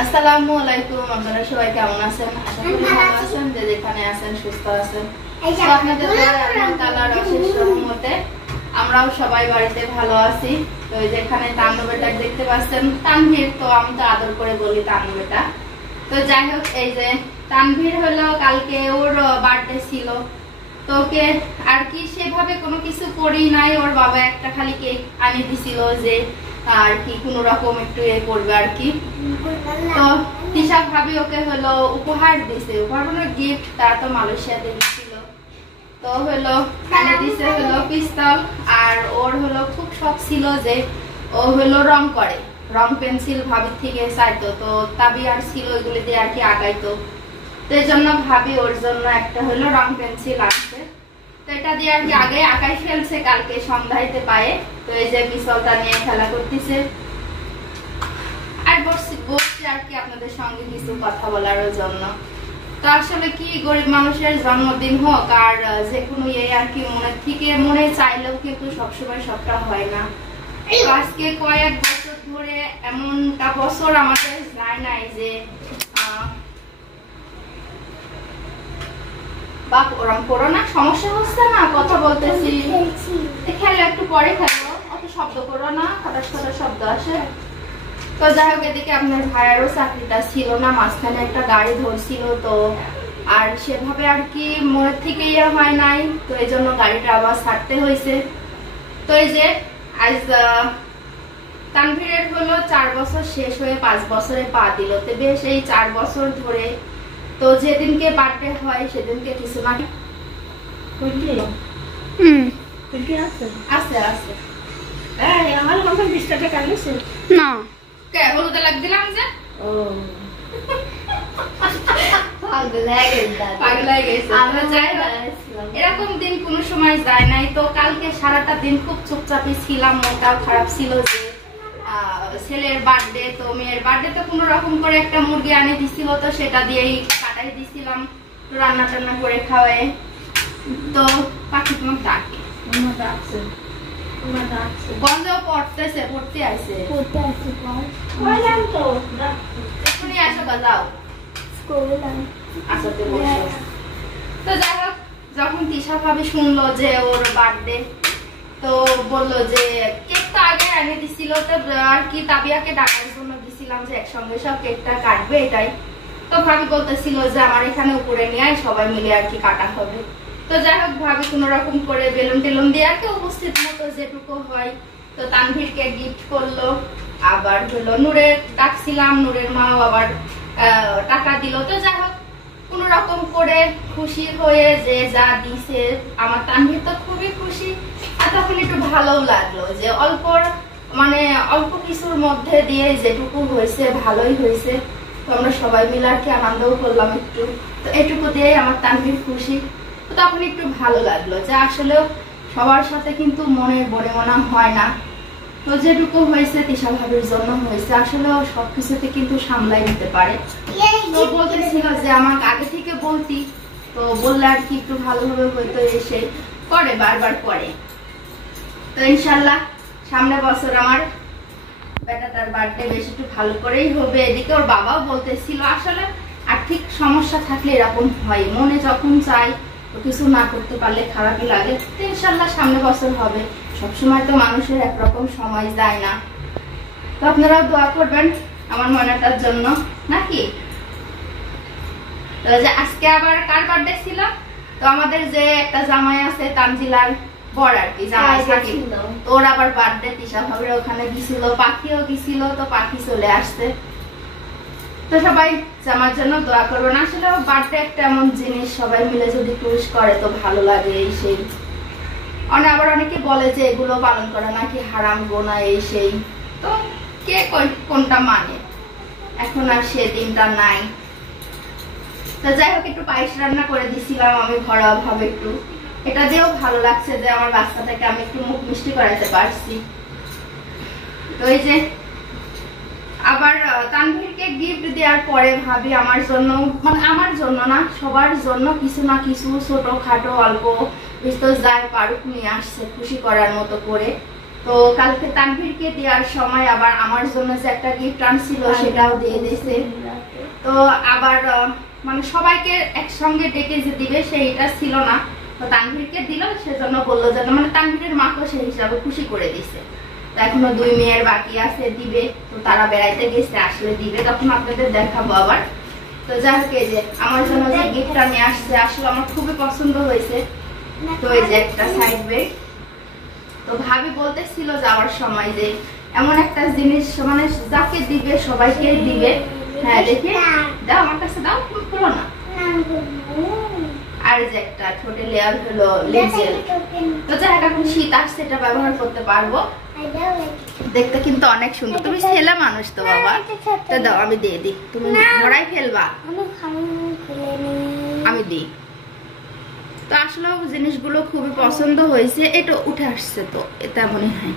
আসসালামু আলাইকুম। আপনারা সবাই কেমন আছেন? আশা করি ভালো আছেন, যে যেখানে আছেন সুস্থ আছেন। তো আপনাদের দোয়ায় আল্লাহ তাআলার অশেষ রহমতে আমরাও সবাই বাড়িতে ভালো আছি। তো এই যেখানে তান্নু বেটা দেখতে পাচ্ছেন, তানভীর, তো আমি তো আদর করে বলি তান্নু বেটা। তো যাই হোক, এই যে তানভীর হলো কালকে ওর বার্থডে ছিল, তো ওকে আর কি সেভাবে কোনো কিছু করি নাই। ওর বাবা একটা খালি কেক আনিয়ে দিছিল, যে আর কি কোন রকম একটু এ করবে আর কি। তো তিশা ভাবি ওকে হলো উপহার দিছে, উপহার মানে গিফট, তারা তো মালয়েশিয়াতে গেছিল। তো হলো এনে দিছে হলো পিস্তল, আর ওর হলো খুব শখ ছিল যে ও হলো রং করে, রং পেন্সিল ভাবির থেকে চাইতো। তো তাবি আর ছিল ওইগুলি দিয়ে আর কি আঁকাইতো। তো এই জন্য ভাবি ওর জন্য একটা হলো রং পেন্সিল আনছে। তো এটা দিয়ে আর কি আগে আঁকাই ফেলছে কালকে সন্ধ্যাইতে পায়ে। তো এই যে পিস্তলটা নিয়ে খেলা করতেছে, আর বসছি আর কি আপনাদের সঙ্গে কিছু কথা বলার জন্য। তো আসলে কি, গরিব মানুষের জন্মদিন হোক আর যে কোনো আর কি মনে থেকে মনে চাইলেও কিন্তু সবসময় সবটা হয় না। আজকে কয়েক বছর ধরে এমনটা বছর আমাদের যায় নাই যে বাপ ওরম করোনা সমস্যা হচ্ছে না, কথা বলতেছি, খেলে একটু পরে খেলো, অত শব্দ করো না, খটাস খটাস শব্দ আসে। তো যাই হোক, এদিকে আপনার ভাইয়েরও চাকরিটা ছিল না, মাঝখানে একটা গাড়ি ধরছিল, তো আর সেভাবে আর কি মনের থেকে ইয়ে হয় নাই, তো এই জন্য গাড়িটা আবার ছাড়তে হয়েছে। তো এই যে আজ তানভীরের হলো 4 বছর শেষ হয়ে 5 বছরে পা দিল। তো বেশ এই 4 বছর ধরে তো যেদিনকে বার্থডে হয় সেদিনকে কিছু না আছে আছে আমার মতন 20 টাকা কাটছে না কে হলুদে লাগ দিলাম যে ও এরকম দিন কোন সময় যায় নাই। তো কালকে সারাটা দিন খুব চুপচাপই ছিলাম, মনটাও খারাপ ছিল যে ছেলের বার্থডে, তো মেয়ের বার্থডে তো কোনো রকম করে একটা মুরগি আনে দিছিল, তো সেটা দিয়েই কাটাই দিছিলাম, তো রান্না টান্না করে খাওয়াই। তো পাখি তোমার ডাকে গন্ধও পড়তেছে, পড়তে আইছে এখনই আসো গা, যাও আসতে বসো। তো যাই হোক, যখন তিশা ভাবি শুনলো যে ওর বার্থডে, তো বললো যে কেক তো আগে এনে দিছিল, তো আর কি তাবিয়াকে ডাকার জন্য দিছিলাম যে একসঙ্গে সব কেকটা কাটবে এটাই। তো ভাবি বলতেছিল যে আমার এখানে উপরে নিয়ে সবাই মিলে আর কি কাটা হবে। তো যাই হোক, ভাবি কোন রকম করে বেলুন টেলুন দিয়ে আর কি উপস্থিত মতো যেটুকু হয়। তো তানভীরকে গিফট করলো, আবার হলো নূরের ডাকছিলাম, নূরের মাও আবার টাকা দিল। তো যাই হোক, কোন রকম করে খুশি হয়ে যে যা দিছে, আমার তানভীর তো খুবই খুশি। আর তখন একটু ভালো লাগলো যে অল্প কিছুর মধ্যে দিয়ে যেটুকু হয়েছে ভালোই হয়েছে। তো আমরা সবাই মিলে আর কি আনন্দও করলাম একটু, তো এটুকু দিয়ে আমার তানভীর খুশি। তো তখন একটু ভালো লাগলো যে আসলেও সবার সাথে কিন্তু মনের বনে মনা হয় না। তো যেটুকু হয়েছে তিশা ভাবির জন্য হয়েছে, আসলে সবকিছুতে কিন্তু সামলাই নিতে পারে। তো বলতেছিল যে আমাকে আগে থেকে বলতি, তো বললে আর কি একটু ভালোভাবে হয়তো এসে করে, বারবার করে। তো ইনশাল্লাহ সামনে বছর আমার বেটা তার বার্থডে বেশ একটু ভালো করেই হবে। এদিকে ওর বাবাও বলতেছিল আসলে আর্থিক সমস্যা থাকলে এরকম হয়, মনে যখন চাই কিছু না করতে পারলে খারাপই লাগে। তো ইনশাল্লাহ সামনে বছর হবে, সবসময় তো মানুষের একরকম সময় যায় না। তো আপনারাও দোয়া করবেন আমার মনেটার জন্য নাকি। তো যে আজকে আবার কার বার্থডে ছিল, তো আমাদের যে একটা জামাই আছে তানজিলার বড় আর কি, জামাই সাকিব, ওর আবার বার্থডে তিশা ভাবির ওখানে গেছিল, পাখিও গেছিল, তো পাখি চলে আসছে। তো সবাই জামার জন্য দোয়া করবেন। আসলে বার্থডে একটা এমন জিনিস, সবাই মিলে যদি টুইস্ট করে তো ভালো লাগে। এই সেই আবার অনেকে বলে যে এগুলো পালন করা নাকি হারাম গোনা, এই সেই, তো কে কোনটা মানে, এখন আর সে দিনটা নাই। তো যাই হোক, একটু পায়েস রান্না করে দিছিলাম আমি ঘরোয়া ভাবে একটু, এটা দিয়েও ভালো লাগছে যে আমার বাচ্চাটাকে আমি একটু মুখ মিষ্টি করাতে পারছি। তো এই যে আবার তানভীরকে গিফট দেওয়ার পরে ভাবি আমার জন্য, মানে আমার জন্য না, সবার জন্য কিছু না কিছু ছোট খাটো অল্প বিস্তর যাই পারুক নিয়ে আসছে খুশি করার মতো করে। তো কালকে তানভীরকে দেওয়ার সময় আবার আমার জন্য যে একটা গিফট আনছিল সেটাও দিয়ে দিয়েছে। তো আবার মানে সবাইকে একসঙ্গে ডেকে যে দিবে সেইটা ছিল না, তো তানভীরকে দিল, সেজন্য বললো যে মানে তানভীরের মাকেও সেই হিসাবে খুশি করে দিছে। তো এখনো 2 মেয়ের বাকি আছে দিবে, তো তারা বেড়াইতে গেছে, আসলে দিবে তখন আপনাদের দেখাবো আবার। তো যাই হোক, এই যে আমার জন্য যে গিফটটা নিয়ে আসছে আসলে আমার খুবই পছন্দ হয়েছে। তো এই যে একটা সাইড ব্যাগ। তো ভাবি বলতেছিল যাওয়ার সময় যে এমন একটা জিনিস মানে যাকে দিবে সবাইকে দিবে। হ্যাঁ দেখে দাও, আমার কাছে দাও, খুলো না। আর যে একটা ঠোঁটে লেয়ার হলো লিপ জেল। তো যাই হোক, এখন শীত আসছে, এটা ব্যবহার করতে পারবো। দেখতে কিন্তু অনেক সুন্দর। তুমি ছেলে মানুষ তো বাবা, তো দাও আমি দিয়ে দিই। তুমি ধরাই ফেলবা, আমি দিই। তো আসলে জিনিসগুলো খুবই পছন্দ হয়েছে। এটা উঠে আসছে তো তেমনই হয়,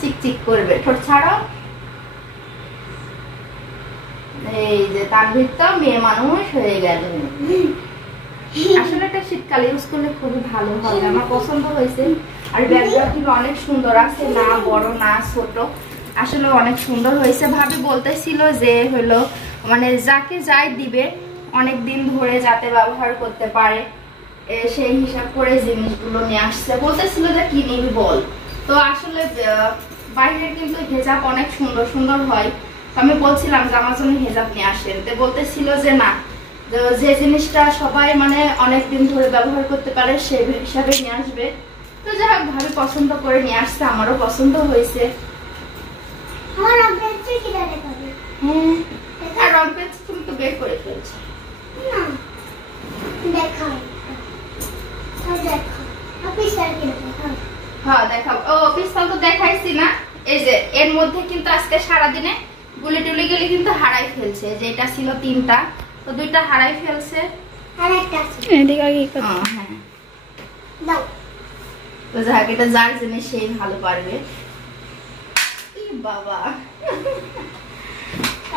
চিকচিক করবে। ঠোঁট ছাড়ো। এই যে তানভীর তো মেয়ে মানুষ হয়ে গেল। আসলে এটা শীতকালে ইউজ করলে খুবই ভালো হবে, আমার পছন্দ হয়েছে। আর ব্যাগটা কিন্তু অনেক সুন্দর আছে, না বড় না ছোট, আসলে অনেক সুন্দর হয়েছে। ভাবি বলতেছিল যে হলো মানে যাকে যাই দিবে অনেক দিন ধরে যাতে ব্যবহার করতে পারে, সেই হিসাব করে জিনিসগুলো নিয়ে আসছে। বলতেছিল যে কি নিবি বল। তো আসলে বাইরের কিন্তু হেজাব অনেক সুন্দর সুন্দর হয়। আমি বলছিলাম যে আমার জন্য হেজাব নিয়ে আসেন, তো বলতেছিল যে না, যে জিনিসটা সবাই মানে অনেক দিন ধরে ব্যবহার করতে পারে সেই হিসাবে নিয়ে আসবে। তো যাই হোক, ভাবি পছন্দ করে নিয়ে আসছে, আমারও পছন্দ হয়েছে। আর রং পেন্সিল তুমি তো বের করে ফেলছো। হ্যাঁ দেখাও। ও পিস্তল তো দেখাইছি না। এই যে এর মধ্যে কিন্তু আজকে সারাদিনে গুলি টুলি গুলি কিন্তু হারাই ফেলছে। যে এটা ছিল 3টা, তো 2টা হারাই ফেলছে। তো যাক, এটা যার জিনিস সেই ভালো পারবে। বাবা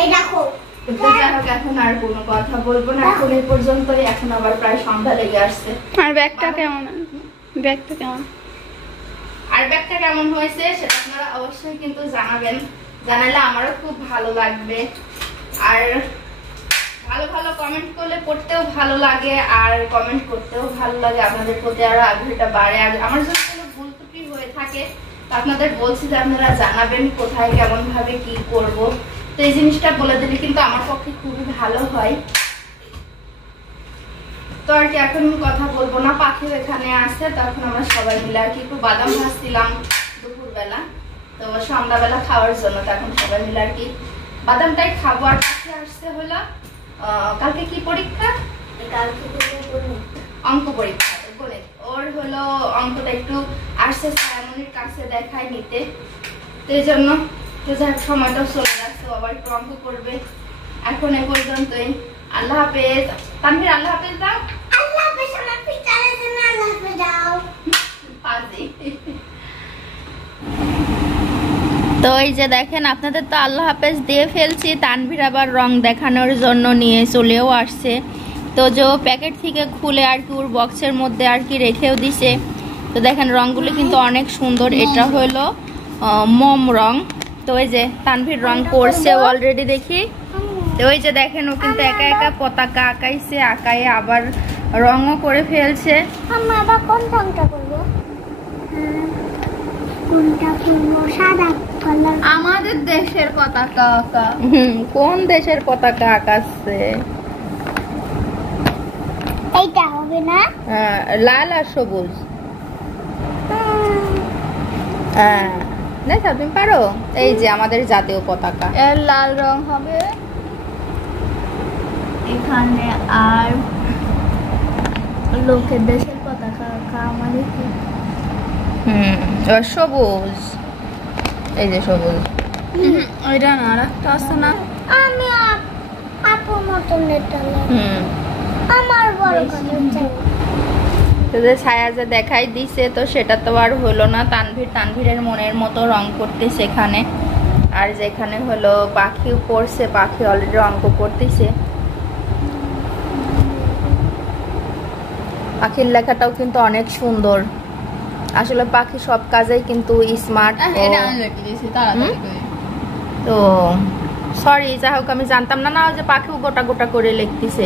এই দেখো। এখন আর কোনো কথা বলবো না, এখন এই পর্যন্তই। এখন আবার প্রায় সন্ধ্যা লেগে আসছে। আর ব্যাগটা কেমন? ব্যাগটা কেমন? আর ব্যাগটা কেমন হয়েছে সেটা আপনারা অবশ্যই কিন্তু জানাবেন, জানালে আমারও খুব ভালো লাগবে। আর ভালো ভালো কমেন্ট করলে পড়তেও ভালো লাগে, আর কমেন্ট করতেও ভালো লাগে। আপনাদের প্রতি আরো আগ্রহটা বাড়ে। আর আমার যদি কোনো ভুল ত্রুটি হয়ে থাকে আপনাদের বলছি যে আপনারা জানাবেন কোথায় কেমন ভাবে কি করব। তো এই জিনিসটা বলে দিলে কিন্তু আমার পক্ষে খুবই ভালো হয়। তো আর কি এখন কথা বলবো না, পাখি এখানে আসছে। তখন আমরা সবাই মিলে আর কি একটু বাদাম ভাজছিলাম দুপুরবেলা, তো সন্ধ্যাবেলা খাওয়ার জন্য। তখন সবাই মিলে আর কি বাদামটাই খাবো। আর পাখি আসছে হলো কালকে কি পরীক্ষা? অঙ্ক পরীক্ষা, গণিত। ওর হলো অঙ্কটা একটু আসছে সায়ামনির কাছে দেখায় নিতে, তো এই জন্য তো যাক সময়টাও চলে যাচ্ছে, আবার একটু অঙ্ক করবে। এখন এ পর্যন্তই। আল্লাহ হাফেজ। তানভীর আল্লাহ হাফেজ দাও। আল্লাহ হাফেজ। আমার পিছনে তুমি আল্লাহ হাফেজ দাও। পাজি। তো এই যে দেখেন, আপনাদের তো আল্লাহ হাফেজ দিয়ে ফেলছি। তানভীর আবার রং দেখানোর জন্য নিয়ে চলেও আসছে। তো যে প্যাকেট থেকে খুলে আর কি ওর বক্সের মধ্যে আর কি রেখেও দিছে। তো দেখেন রংগুলো কিন্তু অনেক সুন্দর। এটা হলো মোম রং। তো এই যে তানভীর রং করছে অলরেডি, দেখি। তো ওই যে দেখেন, ও কিন্তু একা একা পতাকা আঁকাইছে, আঁকায়ে আবার রঙও করে ফেলছে। আমরা আবার কোন রংটা করব? কোনটা করব? সাদা কালার। আমাদের দেশের পতাকা আঁকা। কোন দেশের পতাকা আঁকাচ্ছে? এইটা হবে না? লাল আর সবুজ। হ্যাঁ দেখো, তুমি পারো। এই যে আমাদের জাতীয় পতাকা, এর লাল রং হবে এখানে। আর লোকের দেশের পতাকা আঁকা আমাদের কি? এবার সবুজ। এই যে সবুজ। ওইটা না, আর একটা আছে না। আমি আপুর মতন নেটালে। আমার বড় কালার চাই। তো যে ছায়া যে দেখাই দিছে, তো সেটা তো আর হলো না। তানভীরের মনের মতো রং করতে সেখানে। আর যেখানে হলো পাখিও পড়ছে, পাখি অলরেডি অঙ্ক করতেছে। পাখির লেখাটাও কিন্তু অনেক সুন্দর। আসলে পাখি সব কাজেই কিন্তু স্মার্ট। তো সরি, যাই হোক আমি জানতাম না যে পাখিও গোটা গোটা করে লিখতেছে।